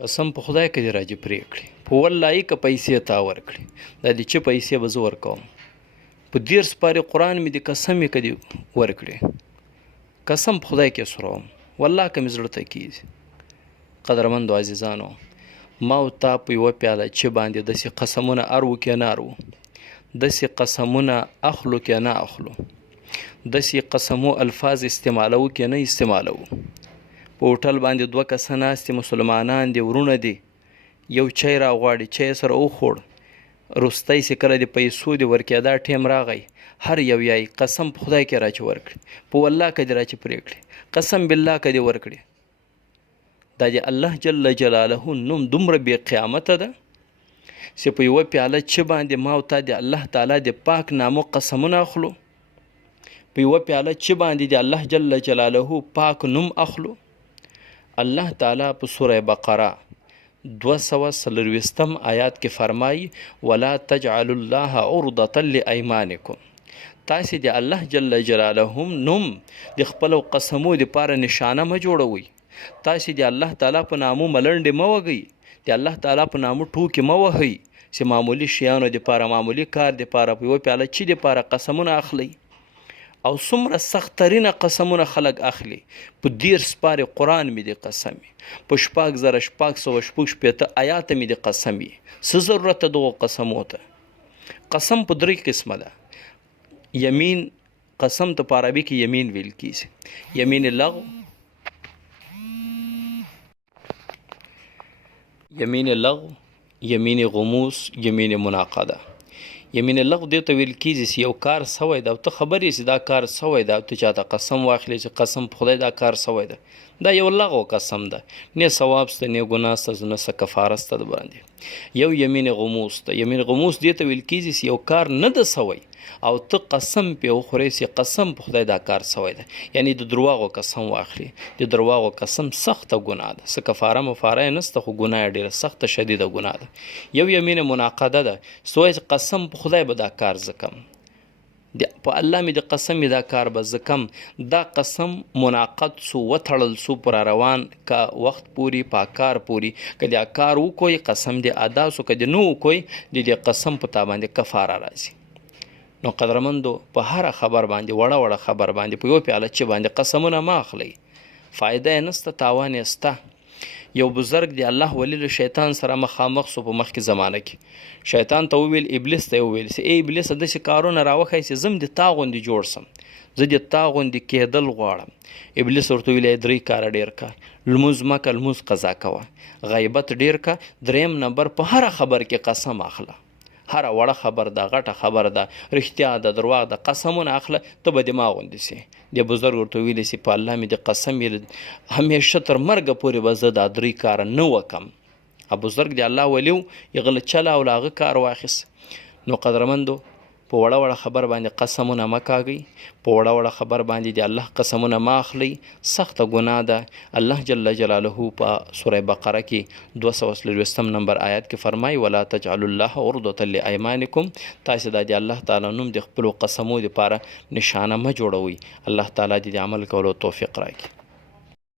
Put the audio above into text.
قسم په خدای که دې راجې پرې کړي، په والله که پیسې تا ورکړي، دا دې چې پیسې به زه ورکوم، په 10 سپارې قرآن مې دې قسم یې که دې ورکړي، قسم په خدای کې سروم، والله که مې زړه ته کېږي. قدرمندو عزیزانو، ما او تا په یوه پیاله چې باندې داسې قسمونه ارو کې نه ارو، داسې قسمونه اخلو کې نه اخلو، داسې قسمو الفاظ استعمالو کې نه استعمالو. په هوټل باندې 2 کسه ناستې مسلمانان دي، ورونه دي، یو چای راغواړي، چای سره وخوړ، روستی چې کله د پیسو د ورکېدا ټیم راغی، هر یو یای قسم په خدای کې راچې ورکړي، په والله که دې راچې پرې کړي، قسم بالله که دې ورکړي. دا د الله جل جلاله نوم دومره بې قیامته ده چې په یوه پیاله چې باندې ما او تا د الله تعالی د پاک نامو قسمونه اخلو، په یوه پیاله چې باندې د الله جل جلاله پاک نوم اخلو. الله تعالی په سوره بقره 240 آیات کې فرمایي ولا تجعلوا الله عرضة لأيمانكم، تاسې د الله جل جلاله نوم د خپلو قسمو دپاره نشانه مه جوړوئ، تاسې د الله تعالی په نامو ملنډې مه وهئ، د الله تعالی په نامو ټوکې مه وهئ چې معمولي شیانو دپاره، معمولي کار دپاره په یوه پیاله چې دپاره قسمونه اخلئ. او څومره سختترینه قسمونه خلک اخلي، په 10 سپارې قرآن مې د قسمي، په 6600 آیات مې د قسمي، څه ضرورت ده دغو قسمو ته؟ قسم په 3 قسمه ده. یمین قسم ته په عربي کې یمین ویل کیږي، یمین لغو، یمین لغو، یمین غموس، یمین مناقضه. یمین لغو دې ته ویل کیږي چې یو کار سوی ده او ته خبر یې چې دا کار سوی ده او ته چاته قسم واخلې چې قسم په خدای دا کار سوی ده، دا یو لغو قسم ده، نه ثواب شته نه ګناه شته نه څه کفاره شته د باندې. یو یمین غموس ده. یمین غموس دې ته ویل کیږي چې یو کار نه ده سوی او ته قسم پې وخورې چې قسم په خدای دا کار سوی ده، یعنی د درواغو قسم واخلي. د درواغو قسم سخته ګناه ده، څه کفاره مفاره یې نشته، خو ګناه یې ډېره سخته شدیده ګناه ده. یو یمین مناقضه ده، سوی قسم په خدای به دا کار زه کم، په الله مې د قسم مې دا کار به زه کم، دا قسم منعقد سو، وتړل سو پر روان کا وخت پوری پا کار پوری، که دا کار وکوي قسم دې ادا سو، که دې نه وکوي د دې قسم په تا باندې کفاره راځي. نو قدرمندو، په هره خبر باندې، وړه وړه خبر باندې، په یو پیاله چې باندې قسمونه مه اخلئ، فایده یې نسته، تاوان یې سته. یو بزرگ دی الله ولی له شیطان سره مخامخ سو په مخکې زمانه کې. شیطان ته وویل، ابلیس ته وویل چې ای ابلیس داسې کارونه راوښایي چې زه هم د تا غوندې جوړ سم، زه د تا غوندې کېدل غواړم. ابلیس ورته ویل 3 کاره ډېر کا، لمونځ مه که، لمونځ قضا کوه، غیبت ډېر کا، 3 نمبر په هره خبر کې قسم اخله، هره وړه خبر ده، غټه خبر ده، رښتیا ده، درواغ ده، قسمونه اخله، ته به دې ما غوندې سې. د بزرګ ورته ویلې چې په الله مې د قسم یې همیشه تر مرګه پورې به زه دا 3 کاره نه وکم. بزرګ د الله ولیو یغله چله او له هغه کار واخیست. نو قدرمندو، په وړه وړه خبر باندې قسمونه مه کاږئ، په وړه وړه خبر باندې د الله قسمونه مه اخلئ، سخته ګناه ده. الله جل جلاله په سوره بقره کې 240 نمبر آیات کې فرمایي ولا تجعلوا الله عرضة لأيمانكم، تاسې دا د الله تعالی نوم د خپلو قسمو دپاره نشانه مه جوړوئ. الله تعالی دې د عمل کولو توفیق راکړي.